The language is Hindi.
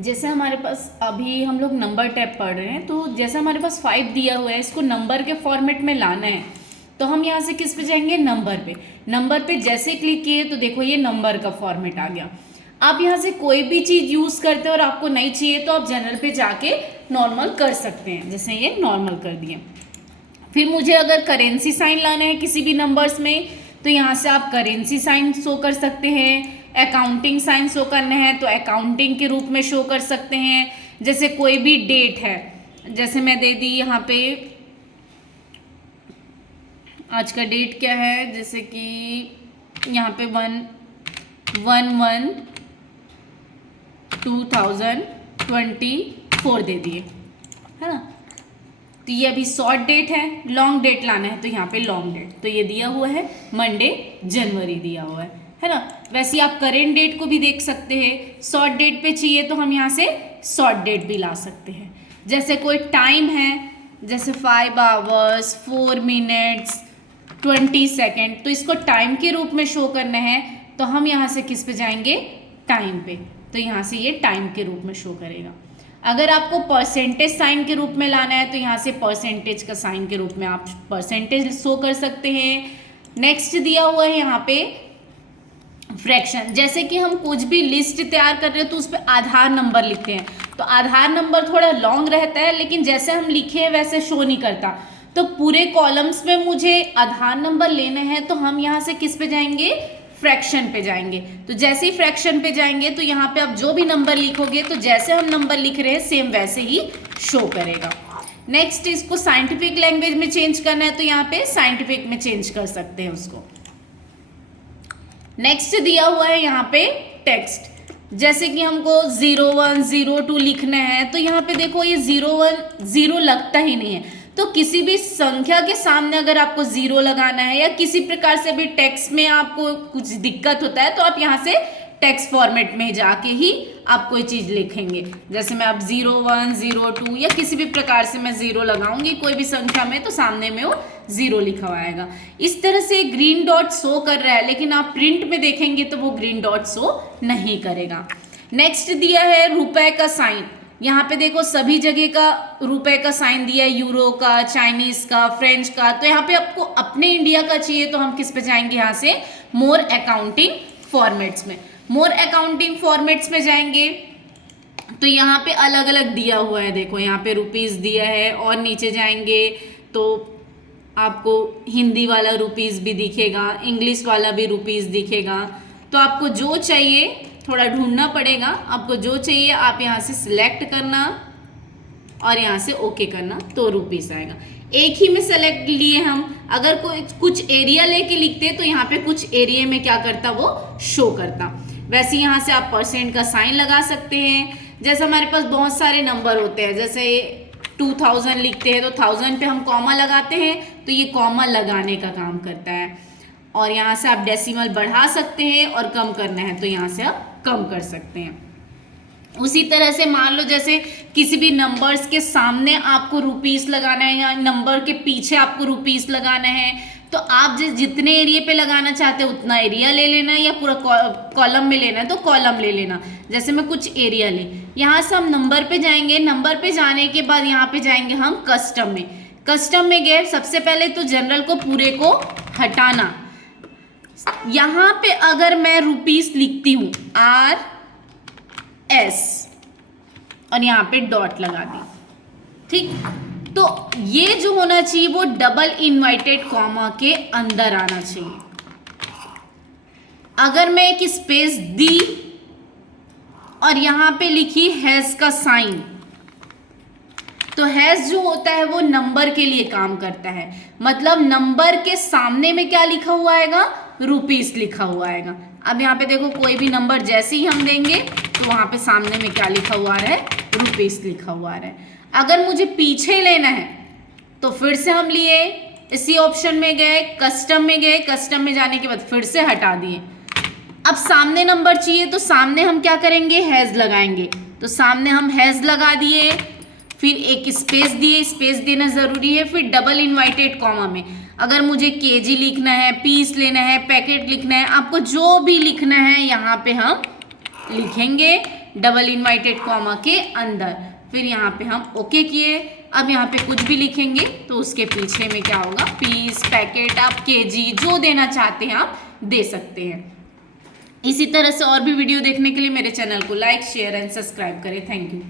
जैसे हमारे पास अभी हम लोग नंबर टैब पढ़ रहे हैं, तो जैसे हमारे पास 5 दिया हुआ है, इसको नंबर के फॉर्मेट में लाना है, तो हम यहाँ से किस पे जाएंगे, नंबर पे। नंबर पे जैसे क्लिक किए तो देखो ये नंबर का फॉर्मेट आ गया। आप यहाँ से कोई भी चीज़ यूज़ करते हो और आपको नहीं चाहिए तो आप जनरल पे जाके नॉर्मल कर सकते हैं, जैसे ये नॉर्मल कर दिए। फिर मुझे अगर करेंसी साइन लाना है किसी भी नंबर्स में, तो यहाँ से आप करेंसी साइन शो कर सकते हैं। अकाउंटिंग साइन शो करना है तो अकाउंटिंग के रूप में शो कर सकते हैं। जैसे कोई भी डेट है, जैसे मैं दे दी यहाँ पे, आज का डेट क्या है, जैसे कि यहाँ पे 1/1/2024 दे दिए, है ना। तो ये अभी शॉर्ट डेट है, लॉन्ग डेट लाना है तो यहाँ पे लॉन्ग डेट, तो ये दिया हुआ है मंडे जनवरी दिया हुआ है ना। वैसे ही आप करेंट डेट को भी देख सकते हैं। शॉर्ट डेट पे चाहिए तो हम यहाँ से शॉर्ट डेट भी ला सकते हैं। जैसे कोई टाइम है, जैसे 5 आवर्स 4 मिनट्स 20 सेकेंड, तो इसको टाइम के रूप में शो करना है तो हम यहाँ से किस पे जाएंगे, टाइम पे, तो यहाँ से ये टाइम के रूप में शो करेगा। अगर आपको परसेंटेज साइन के रूप में लाना है तो यहाँ से परसेंटेज का साइन के रूप में आप परसेंटेज शो कर सकते हैं। नेक्स्ट दिया हुआ है यहाँ पे फ्रैक्शन। जैसे कि हम कुछ भी लिस्ट तैयार कर रहे हो तो उस पर आधार नंबर लिखते हैं, तो आधार नंबर थोड़ा लॉन्ग रहता है, लेकिन जैसे हम लिखे हैं वैसे शो नहीं करता। तो पूरे कॉलम्स में मुझे आधार नंबर लेना है तो हम यहाँ से किस पे जाएंगे, फ्रैक्शन पे जाएंगे। तो जैसे ही फ्रैक्शन पे जाएंगे तो यहाँ पे आप जो भी नंबर लिखोगे तो जैसे हम नंबर लिख रहे हैं सेम वैसे ही शो करेगा। नेक्स्ट, इसको साइंटिफिक लैंग्वेज में चेंज करना है तो यहाँ पे साइंटिफिक में चेंज कर सकते हैं उसको। नेक्स्ट दिया हुआ है यहाँ पे टेक्स्ट। जैसे कि हमको 01 02 लिखना है तो यहाँ पे देखो ये 01 0 लगता ही नहीं है। तो किसी भी संख्या के सामने अगर आपको 0 लगाना है या किसी प्रकार से भी टेक्स्ट में आपको कुछ दिक्कत होता है तो आप यहाँ से टेक्स्ट फॉर्मेट में जाके ही आप कोई चीज़ लिखेंगे। जैसे मैं अब 01 02 या किसी भी प्रकार से मैं 0 लगाऊंगी कोई भी संख्या में तो सामने में वो 0 लिखा हुआ आएगा। इस तरह से ग्रीन डॉट शो कर रहा है, लेकिन आप प्रिंट में देखेंगे तो वो ग्रीन डॉट शो नहीं करेगा। नेक्स्ट दिया है रुपए का साइन। यहाँ पे देखो सभी जगह का रुपए का साइन दिया है, यूरो का, चाइनीज का, फ्रेंच का। तो यहाँ पे आपको अपने इंडिया का चाहिए तो हम किस पे जाएंगे, यहाँ से मोर अकाउंटिंग फॉर्मेट्स में। मोर अकाउंटिंग फॉर्मेट्स में जाएंगे तो यहाँ पे अलग अलग दिया हुआ है। देखो यहाँ पे रुपीस दिया है और नीचे जाएंगे तो आपको हिंदी वाला रुपीस भी दिखेगा, इंग्लिश वाला भी रुपीस दिखेगा। तो आपको जो चाहिए थोड़ा ढूंढना पड़ेगा, आपको जो चाहिए आप यहाँ से सिलेक्ट करना और यहाँ से ओके करना तो रुपीस आएगा। एक ही में सेलेक्ट लिए हम, अगर कोई कुछ एरिया लेके लिखते तो यहाँ पे कुछ एरिया में क्या करता, वो शो करता। वैसे यहाँ से आप परसेंट का साइन लगा सकते हैं। जैसे हमारे पास बहुत सारे नंबर होते हैं, जैसे 2000 लिखते हैं तो 1000 पे हम कॉमा लगाते हैं तो ये कॉमा लगाने का काम करता है। और यहाँ से आप डेसिमल बढ़ा सकते हैं और कम करना है तो यहाँ से आप कम कर सकते हैं। उसी तरह से मान लो जैसे किसी भी नंबर्स के सामने आपको रुपीस लगाना है या नंबर के पीछे आपको रुपीस लगाना है तो आप जितने एरिया पे लगाना चाहते हैं उतना एरिया ले लेना, या पूरा कॉलम में लेना है तो कॉलम ले लेना। जैसे मैं कुछ एरिया ले, यहाँ से हम नंबर पे जाएंगे। नंबर पे जाने के बाद यहाँ पे जाएंगे हम कस्टम में। कस्टम में गए, सबसे पहले तो जनरल को पूरे को हटाना। यहाँ पे अगर मैं रुपीस लिखती हूँ RS और यहाँ पे डॉट लगा दी, ठीक, तो ये जो होना चाहिए वो डबल इन्वर्टेड कॉमा के अंदर आना चाहिए। अगर मैं एक स्पेस दी और यहाँ पे लिखी हैज का साइन, तो हैज जो होता है वो नंबर के लिए काम करता है। मतलब नंबर के सामने में क्या लिखा हुआ आएगा, रुपीस लिखा हुआ आएगा। अब यहाँ पे देखो कोई भी नंबर जैसे ही हम देंगे तो वहां पे सामने में क्या लिखा हुआ आ रहा है, रुपीस लिखा हुआ आ रहा है। अगर मुझे पीछे लेना है तो फिर से हम लिए, इसी ऑप्शन में गए, कस्टम में गए, कस्टम में जाने के बाद फिर से हटा दिए। अब सामने नंबर चाहिए तो सामने हम क्या करेंगे, हैज लगाएंगे। तो सामने हम हैज लगा दिए, फिर एक स्पेस दिए, स्पेस देना जरूरी है। फिर डबल इन्वर्टेड कॉमा में अगर मुझे केजी लिखना है, पीस लेना है, पैकेट लिखना है, आपको जो भी लिखना है यहाँ पे हम लिखेंगे। डबल इन्वर्टेड कॉमा के अंदर। फिर यहाँ पे हम ओके किए। अब यहाँ पे कुछ भी लिखेंगे तो उसके पीछे में क्या होगा, पीस, पैकेट, आप केजी जो देना चाहते हैं आप दे सकते हैं। इसी तरह से और भी वीडियो देखने के लिए मेरे चैनल को लाइक, शेयर एंड सब्सक्राइब करें। Thank you.